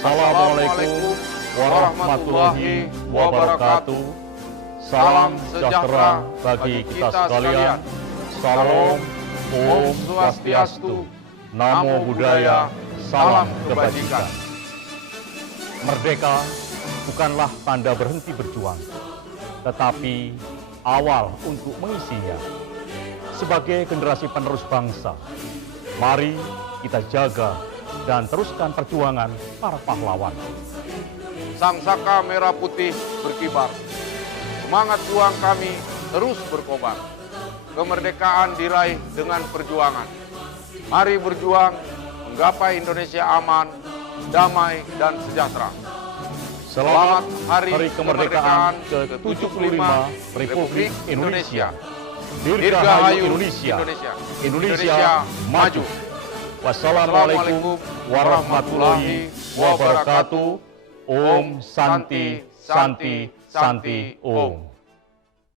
Assalamualaikum warahmatullahi wabarakatuh. Salam sejahtera bagi kita sekalian. Salam, Om Swastiastu, Namo Buddhaya, salam kebajikan. Merdeka bukanlah tanda berhenti berjuang, tetapi awal untuk mengisinya. Sebagai generasi penerus bangsa, mari kita jaga dan teruskan perjuangan para pahlawan. Sang saka merah putih berkibar. Semangat juang kami terus berkobar. Kemerdekaan diraih dengan perjuangan. Mari berjuang menggapai Indonesia aman, damai, dan sejahtera. Selamat Hari Kemerdekaan ke-75 Republik Indonesia. Dirgahayu Indonesia. Indonesia maju. Wassalamualaikum warahmatullahi wabarakatuh. Om Santi Santi Santi Om.